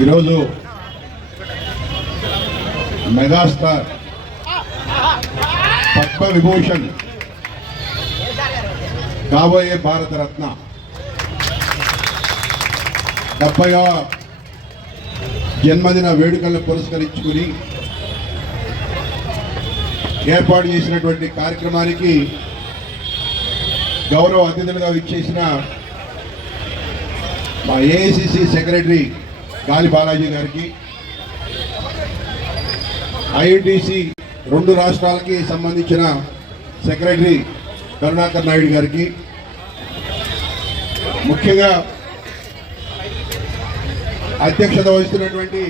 ఈరోజు మెగాస్టార్ పద్మ విభూషణ్ కాబోయే భారతరత్న 70వ జన్మదిన వేడుకలను పురస్కరించుకుని ఏర్పాటు చేసినటువంటి కార్యక్రమానికి గౌరవ అతిథులుగా విచ్చేసిన మా ఏఐసిసి సెక్రటరీ గాలి బాలాజీ గారికి, ఐఎన్టీసీ 2 రాష్ట్రాలకి సంబంధించిన సెక్రటరీ కరుణాకర్ నాయుడు గారికి, ముఖ్యంగా అధ్యక్షత వహిస్తున్నటువంటి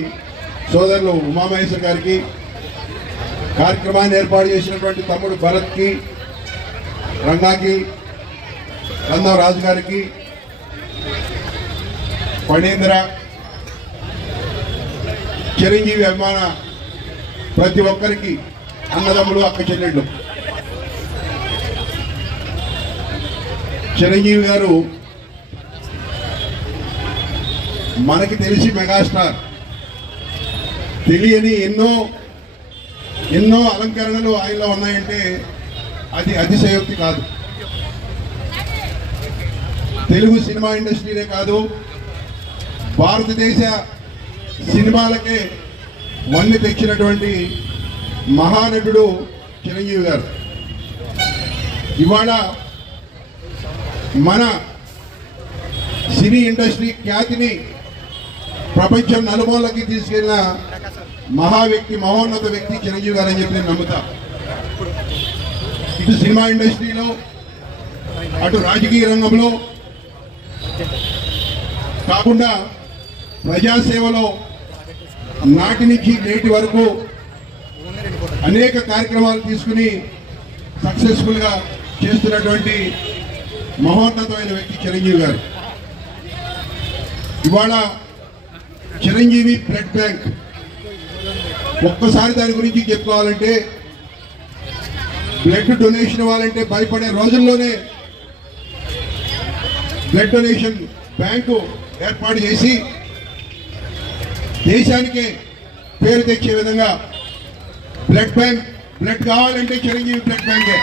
సోదరులు ఉమామహేశ్వర్ గారికి, కార్యక్రమాన్ని ఏర్పాటు చేసినటువంటి తమ్ముడు భరత్కి, రంగాకి, రంగం రాజు గారికి, ఫణీంద్ర, చిరంజీవి అభిమాన ప్రతి ఒక్కరికి, అన్నదమ్ములు, అక్క చెల్లెళ్ళు. చిరంజీవి గారు మనకి తెలిసి మెగాస్టార్, తెలియని ఎన్నో అలంకరణలు ఆయనలో ఉన్నాయంటే అది అతిశయోక్తి కాదు. తెలుగు సినిమా ఇండస్ట్రీనే కాదు, భారతదేశ సినిమాలకే వన్నె తెచ్చినటువంటి మహానటుడు చిరంజీవి గారు. ఇవాళ మన సినీ ఇండస్ట్రీ ఖ్యాతిని ప్రపంచం నలుమూలకి తీసుకెళ్లిన మహావ్యక్తి, మహోన్నత వ్యక్తి చిరంజీవి గారు అని చెప్పి నేను నమ్ముతా. ఇటు సినిమా ఇండస్ట్రీలో, అటు రాజకీయ రంగంలో కాకుండా ప్రజాసేవలో నాటి నుంచి నేటి వరకు అనేక కార్యక్రమాలు తీసుకుని సక్సెస్ఫుల్గా చేస్తున్నటువంటి మహోన్నతమైన వ్యక్తి చిరంజీవి గారు. ఇవాళ చిరంజీవి బ్లడ్ బ్యాంక్, ఒక్కసారి దాని గురించి చెప్పుకోవాలంటే, బ్లడ్ డొనేషన్ ఇవ్వాలంటే భయపడే రోజుల్లోనే బ్లడ్ డొనేషన్ బ్యాంకు ఏర్పాటు చేసి దేశానికే పేరు తెచ్చే విధంగా బ్లడ్ బ్యాంక్, బ్లడ్ కావాలంటే చిరంజీవి బ్లడ్ బ్యాంకే.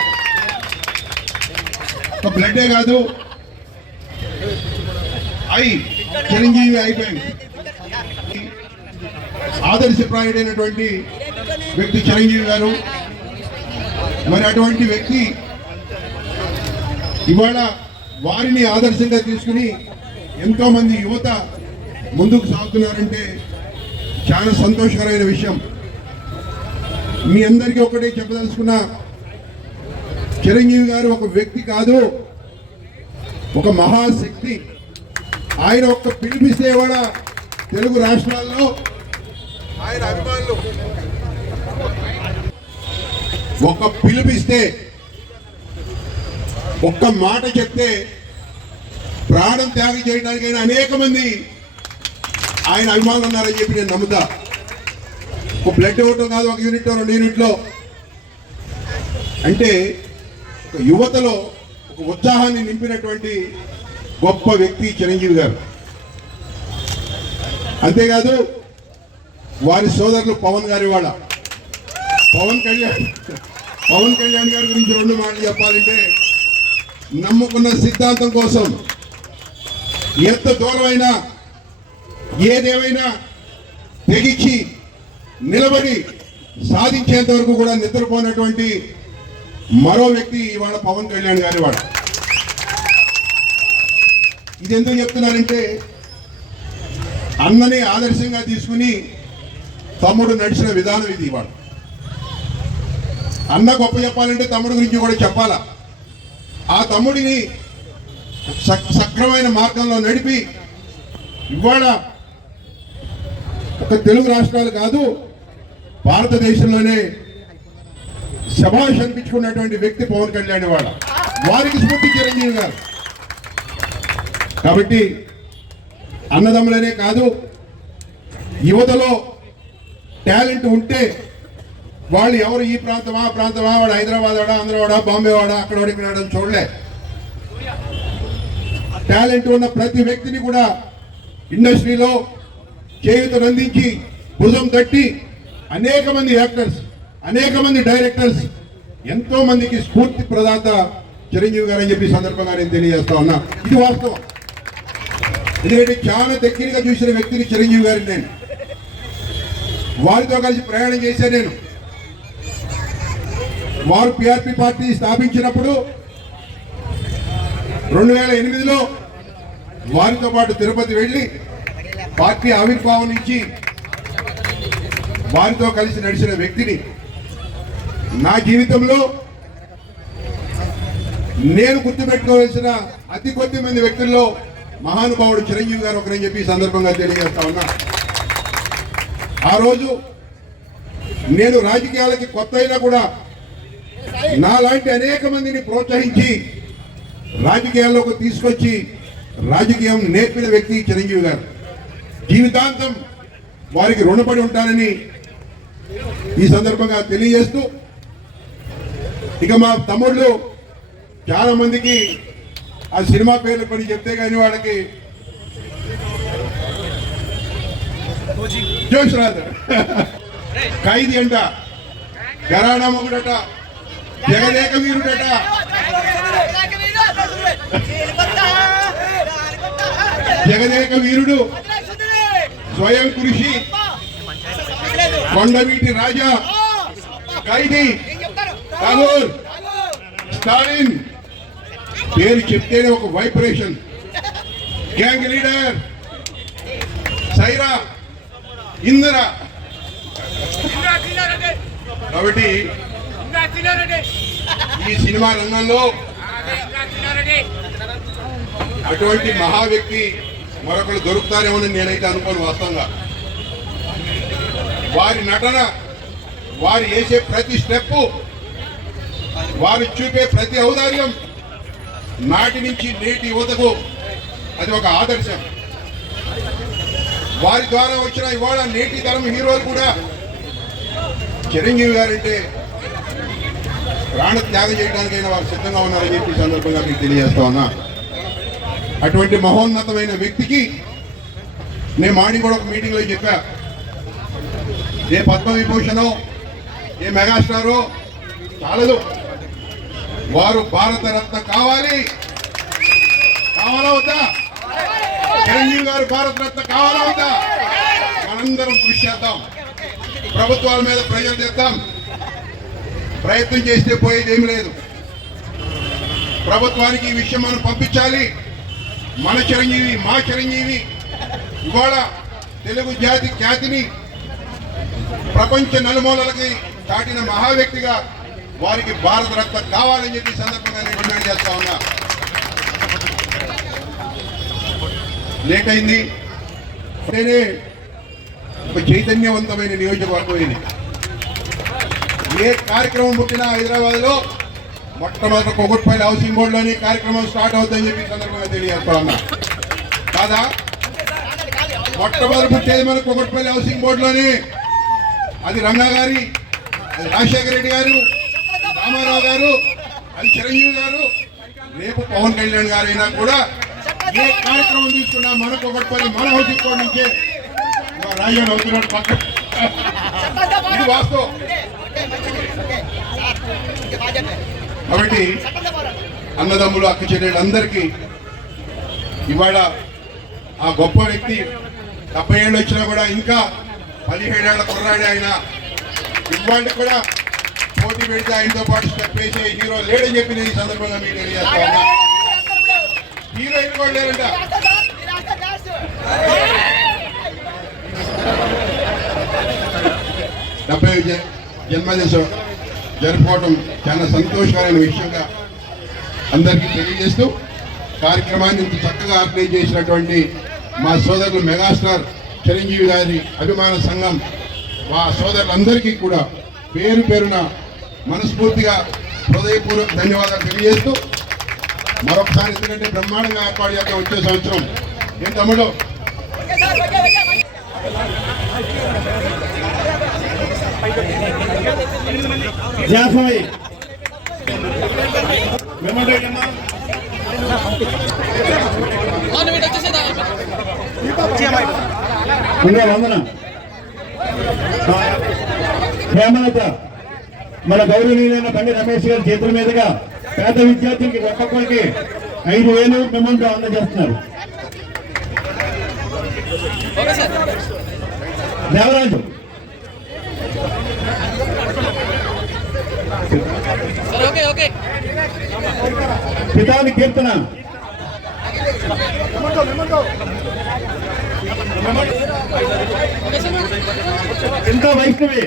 ఒక బ్లడ్డే కాదు, చిరంజీవి ఐ బ్యాంక్. ఆదర్శప్రాయుడైనటువంటి వ్యక్తి చిరంజీవి గారు. మరి అటువంటి వ్యక్తి ఇవాళ వారిని ఆదర్శంగా తీసుకుని ఎంతో మంది యువత ముందుకు సాగుతున్నారంటే చాలా సంతోషకరమైన విషయం. మీ అందరికీ ఒకటే చెప్పదలుచుకున్నా, చిరంజీవి గారు ఒక వ్యక్తి కాదు, ఒక మహాశక్తి. ఆయన ఒక్క పిలిపిస్తే కూడా తెలుగు రాష్ట్రాల్లో ఆయన అభిమానులు ఒక్క పిలిపిస్తే, ఒక్క మాట చెప్తే ప్రాణం త్యాగం చేయడానికైనా అనేక మంది ఆయన అభిమానులు ఉన్నారని చెప్పి నేను నమ్ముతా. ఒక బ్లడ్ ఇవ్వటం కాదు, ఒక యూనిట్ 2 యూనిట్లో, అంటే ఒక యువతలో ఒక ఉత్సాహాన్ని నింపినటువంటి గొప్ప వ్యక్తి చిరంజీవి గారు. అంతేకాదు వారి సోదరులు పవన్ గారి వాళ్ళ పవన్ కళ్యాణ్ గారి గురించి 2 మాటలు చెప్పాలంటే, నమ్ముకున్న సిద్ధాంతం కోసం ఎంత దూరమైనా ఏదేమైనా తెగించి నిలబడి సాధించేంత వరకు కూడా నిద్రపోయినటువంటి మరో వ్యక్తి ఇవాళ పవన్ కళ్యాణ్ గారి వాడు. ఇది ఎందుకు చెప్తున్నారంటే, అన్నని ఆదర్శంగా తీసుకుని తమ్ముడు నడిచిన విధానం ఇది. ఇవాళ అన్న గొప్ప చెప్పాలంటే తమ్ముడు గురించి కూడా చెప్పాలా. ఆ తమ్ముడిని సక్రమైన మార్గంలో నడిపి ఇవాళ ఒక తెలుగు రాష్ట్రాలు కాదు, భారతదేశంలోనే శభాష్ అనిపించుకున్నటువంటి వ్యక్తి పవన్ కళ్యాణ్. వారికి స్ఫూర్తి చిరంజీవి గారు. కాబట్టి అన్నదమ్ములనే కాదు, యువతలో టాలెంట్ ఉంటే వాళ్ళు ఎవరు ఈ ప్రాంతమా వాడు హైదరాబాద్ వాడా, ఆంధ్రవాడా, బాంబే వాడా, అక్కడ ఇక్కడ చూడలే. టాలెంట్ ఉన్న ప్రతి వ్యక్తిని కూడా ఇండస్ట్రీలో చేయూతనందించి భుజం తట్టి అనేక మంది యాక్టర్స్, అనేక మంది డైరెక్టర్స్, ఎంతో మందికి స్ఫూర్తి ప్రదాత చిరంజీవి గారు అని చెప్పి సందర్భంగా నేను తెలియజేస్తా ఉన్నా. ఇది వాస్తవం. ఎందుకంటే చాలా దగ్గరగా చూసిన వ్యక్తిని చిరంజీవి గారిని నేను. వారితో కలిసి ప్రయాణం చేశాను నేను. వారు పిఆర్పి పార్టీ స్థాపించినప్పుడు 2008లో వారితో పాటు తిరుపతి వెళ్ళి పార్టీ ఆవిర్భావం నుంచి వారితో కలిసి నడిచిన వ్యక్తిని. నా జీవితంలో నేను గుర్తుపెట్టుకోవాల్సిన అతి కొద్ది మంది వ్యక్తుల్లో మహానుభావుడు చిరంజీవి గారు ఒకరని చెప్పి సందర్భంగా తెలియజేస్తా ఉన్నా. ఆ రోజు నేను రాజకీయాలకి కొత్త అయినా కూడా నాలాంటి అనేక మందిని ప్రోత్సహించి రాజకీయాల్లోకి తీసుకొచ్చి రాజకీయం నేర్పిన వ్యక్తి చిరంజీవి గారు. జీవితాంతం వారికి రుణపడి ఉంటానని ఈ సందర్భంగా తెలియజేస్తూ, ఇక మా తమ్ముళ్ళు చాలా మందికి ఆ సినిమా పేర్లు పని చెప్తే కానీ వాళ్ళకి జోష్ రాదు. ఖైదీ అంట, గరాణా మొగుడట, జగదేక వీరుడట, జగదేక వీరుడు, స్వయం కృషి, కొండవీటి రాజా, ఖైదీ, ఠాగూర్, స్టాలిన్ పేరు చెప్తేనే ఒక vibration. Gang Leader Saira, Indra. కాబట్టి ఈ సినిమా రంగంలో అటువంటి మహా వ్యక్తి మరొకరు దొరుకుతారేమోనని నేనైతే అనుకోను. వాస్తవంగా వారి నటన, వారు వేసే ప్రతి స్టెప్పు, వారు చూపే ప్రతి ఔదార్యం నాటి నుంచి నేటి యువతకు అది ఒక ఆదర్శం. వారి ద్వారా వచ్చిన ఇవాళ నేటి తరం హీరోలు కూడా చిరంజీవి గారంటే ప్రాణ త్యాగం చేయడానికైనా వారు సిద్ధంగా ఉన్నారని చెప్పి సందర్భంగా మీకు తెలియజేస్తా ఉన్నా. అటువంటి మహోన్నతమైన వ్యక్తికి నేను మార్నింగ్ కూడా ఒక మీటింగ్లో చెప్పా, ఏ పద్మవిభూషణో ఏ మెగాస్టారో చాలదు, వారు భారతరత్న కావాలి. కావాలా వద్దా? చిరంజీవి గారు భారతరత్న కావాలా వద్దా? మనందరం కృషి చేద్దాం, ప్రభుత్వాల మీద ప్రెజర్ చేద్దాం. ప్రయత్నం చేస్తే పోయేది ఏమి లేదు. ప్రభుత్వానికి ఈ విషయం మనం పంపించాలి. మన చిరంజీవి, మా చిరంజీవి ఇవాళ తెలుగు జాతి ఖ్యాతిని ప్రపంచ నలుమూలలకి చాటిన మహా వ్యక్తిగా వారికి భారత రత్న కావాలని చెప్పి సందర్భంగా నేను డిమాండ్ చేస్తా ఉన్నా. లేట్ అయింది అంటేనే ఒక చైతన్యవంతమైన నియోజకవర్గం ఇది. ఏ కార్యక్రమం పుట్టినా హైదరాబాద్లో మొట్టమొదటి కొగుట్పల్లి హౌసింగ్ బోర్డులోని కార్యక్రమం స్టార్ట్ అవుతుందని చెప్పి సందర్భంగా తెలియజేస్తా ఉన్నా. కాదా? మొట్టమొదటి పుట్టేది మన కొగుట్పల్లి హౌసింగ్ బోర్డులోని. అది రంగా గారి, అది రాజశేఖర రెడ్డి గారు, రామారావు గారు, అది చిరంజీవి గారు, రేపు పవన్ కళ్యాణ్ గారు అయినా కూడా ఏ కార్యక్రమం తీసుకున్నా మన కొగుట్పల్లి మన హౌసింగ్ బోర్డు నుంచే రాజధాని అవుతున్నాడు పక్క. ఇది వాస్తవం. కాబట్టి అన్నదమ్ములు, అక్క చెల్లెళ్ళందరికీ ఇవాళ ఆ గొప్ప వ్యక్తి 70 ఏళ్ళు వచ్చినా కూడా ఇంకా 17 ఏళ్ల కుర్రాడే ఆయన. ఇవాళ కూడా పోటీ పెడితే ఆయనతో పాటు స్టెప్ వేసే హీరో లేడని చెప్పి నేను ఈ సందర్భంగా మీకు తెలియజేస్తా ఉన్నా. హీరోయిన్ కూడా లేరంట. డెబ్బై జన్మదినం జరుపుకోవడం చాలా సంతోషకరమైన విషయంగా అందరికీ తెలియజేస్తూ, కార్యక్రమాన్ని ఇంత చక్కగా ఆర్గనైజ్ చేసినటువంటి మా సోదరులు మెగాస్టార్ చిరంజీవి గారి అభిమాన సంఘం, మా సోదరులందరికీ కూడా పేరు పేరున మనస్ఫూర్తిగా హృదయపూర్వక ధన్యవాదాలు తెలియజేస్తూ, మరొకసారి ఎందుకంటే బ్రహ్మాండంగా ఏర్పాటు చేద్దాం వచ్చే సంవత్సరం. ఏం తమ్ముడు? జాఫాయి వచ్చేసేదా ఇంకా వందన హేమలత మన గౌరవనీయులైన బండి రమేష్ గారి చేతుల మీదుగా పేద విద్యార్థులకి ఒక్కొక్కరికి 5,000 మెమోంటో అందజేస్తున్నారు. దేవరాజు పితాని కీర్తన ఇంకా వైష్ణవి